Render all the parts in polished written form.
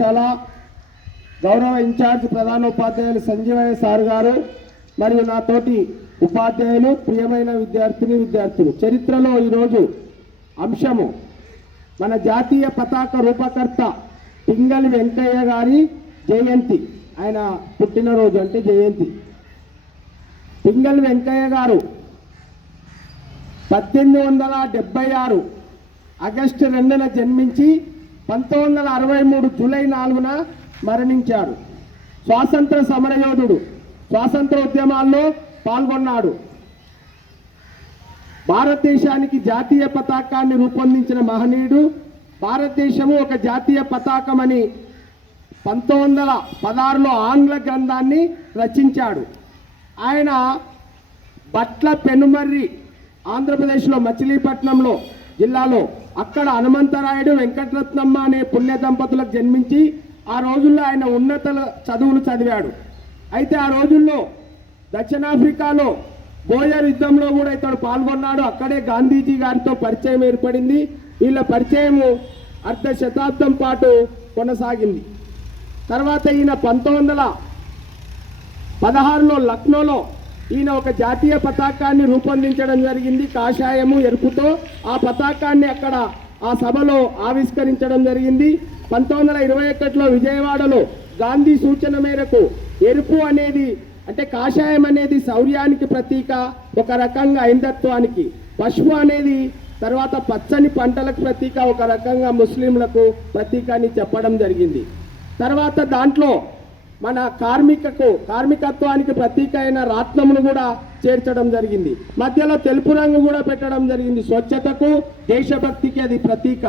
చాలా గౌరవ ఇన్ఛార్జ్ ప్రధానోపాధ్యాయులు సంజీవయ్య సార్ గారు మరియు నా తోటి ఉపాధ్యాయులు ప్రియమైన విద్యార్థులు చరిత్రలో ఈరోజు అంశము మన జాతీయ పతాక రూపకర్త పింగళి వెంకయ్య గారి జయంతి. ఆయన పుట్టినరోజు అంటే జయంతి. పింగళి వెంకయ్య గారు 1876 ఆగస్టు 2న జన్మించి 1963 జూలై 4న మరణించారు. స్వాతంత్ర సమరయోధుడు, స్వాతంత్ర ఉద్యమాల్లో పాల్గొన్నాడు. భారతదేశానికి జాతీయ పతాకాన్ని రూపొందించిన మహనీయుడు. భారతదేశము ఒక జాతీయ పతాకమని 1916లో ఆంగ్ల గ్రంథాన్ని రచించాడు. ఆయన బట్ల పెనుమర్రి ఆంధ్రప్రదేశ్లో మచిలీపట్నంలో జిల్లాలో అక్కడ హనుమంతరాయుడు వెంకటరత్నమ్మ అనే పుణ్య దంపతులకు జన్మించి ఆ రోజుల్లో ఆయన ఉన్నత చదువులు చదివాడు. అయితే ఆ రోజుల్లో దక్షిణాఫ్రికాలో బోయర్ యుద్ధంలో కూడా ఇతడు పాల్గొన్నాడు. అక్కడే గాంధీజీ గారితో పరిచయం ఏర్పడింది. వీళ్ళ పరిచయం అర్ధ శతాబ్దం పాటు కొనసాగింది. తర్వాత ఈయన 1916లో లక్నోలో ఈయన ఒక జాతీయ పతాకాన్ని రూపొందించడం జరిగింది. కాషాయము ఎరుపుతో ఆ పతాకాన్ని అక్కడ ఆ సభలో ఆవిష్కరించడం జరిగింది. 1921లో విజయవాడలో గాంధీ సూచన మేరకు ఎరుపు అనేది అంటే కాషాయం అనేది శౌర్యానికి ప్రతీక, ఒక రకంగా ఐందత్వానికి, పసుపు అనేది తర్వాత పచ్చని పంటలకు ప్రతీక, ఒక రకంగా ముస్లింలకు ప్రతీక అని చెప్పడం జరిగింది. తర్వాత దాంట్లో మన కార్మికత్వానికి ప్రతీక అయిన రాట్నమును కూడా చేర్చడం జరిగింది. మధ్యలో తెలుపు రంగు కూడా పెట్టడం జరిగింది. స్వచ్ఛతకు, దేశభక్తికి అది ప్రతీక.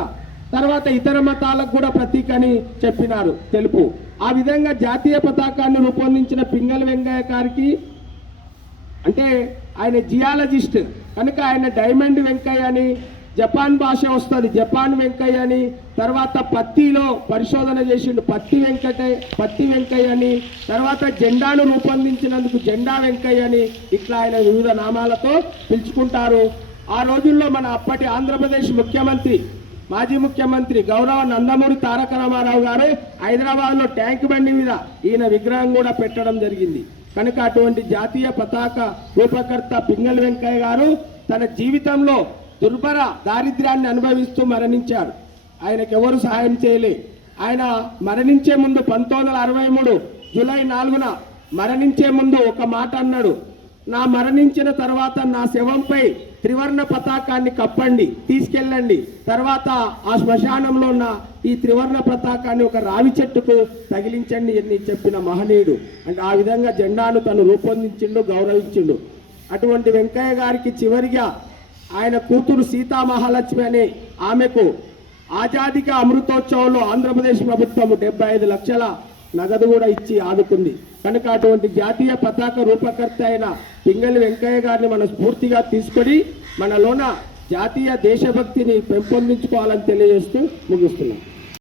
తర్వాత ఇతర మతాలకు కూడా ప్రతీక అని చెప్పినారు తెలుపు. ఆ విధంగా జాతీయ పతాకాన్ని రూపొందించిన పింగళి వెంకయ్య గారికి అంటే ఆయన జియాలజిస్ట్ కనుక ఆయన డైమండ్ వెంకయ్య అని జపాన్ భాష వస్తుంది, జపాన్ వెంకయ్య అని. తర్వాత పత్తిలో పరిశోధన చేసిండు, పత్తి వెంకయ్య అని. తర్వాత జెండాను రూపొందించినందుకు జెండా వెంకయ్య అని. ఇట్లా ఆయన వివిధ నామాలతో పిలుచుకుంటారు. ఆ రోజుల్లో మన అప్పటి ఆంధ్రప్రదేశ్ ముఖ్యమంత్రి, మాజీ ముఖ్యమంత్రి గౌరవ నందమూరి తారక రామారావు గారు హైదరాబాద్లో ట్యాంక్ బండి మీద ఈయన విగ్రహం కూడా పెట్టడం జరిగింది. కనుక అటువంటి జాతీయ పతాక రూపకర్త పింగళి వెంకయ్య గారు తన జీవితంలో దుర్భర దారిద్ర్యాన్ని అనుభవిస్తూ మరణించారు. ఆయనకు ఎవరు సహాయం చేయలే. ఆయన మరణించే ముందు 1963 జూలై 4న మరణించే ముందు ఒక మాట అన్నాడు, నా మరణించిన తర్వాత నా శవంపై త్రివర్ణ పతాకాన్ని కప్పండి, తీసుకెళ్ళండి. తర్వాత ఆ శ్మశానంలో ఉన్న ఈ త్రివర్ణ పతాకాన్ని ఒక రావి చెట్టుకు తగిలించండి అని చెప్పిన మహనీయుడు. అంటే ఆ విధంగా జెండాను తను రూపొందించిండు, గౌరవించిండు. అటువంటి వెంకయ్య గారికి చివరిగా ఆయన కూతురు సీతామహాలక్ష్మి అనే ఆమెకు ఆజాదీక అమృతోత్సవంలో ఆంధ్రప్రదేశ్ ప్రభుత్వం 75 లక్షల నగదు కూడా ఇచ్చి ఆదుకుంది. కనుక అటువంటి జాతీయ పతాక రూపకర్త అయిన పింగళి వెంకయ్య గారిని మనం స్ఫూర్తిగా తీసుకొని మనలోన జాతీయ దేశభక్తిని పెంపొందించుకోవాలని తెలియజేస్తూ ముగిస్తున్నాం.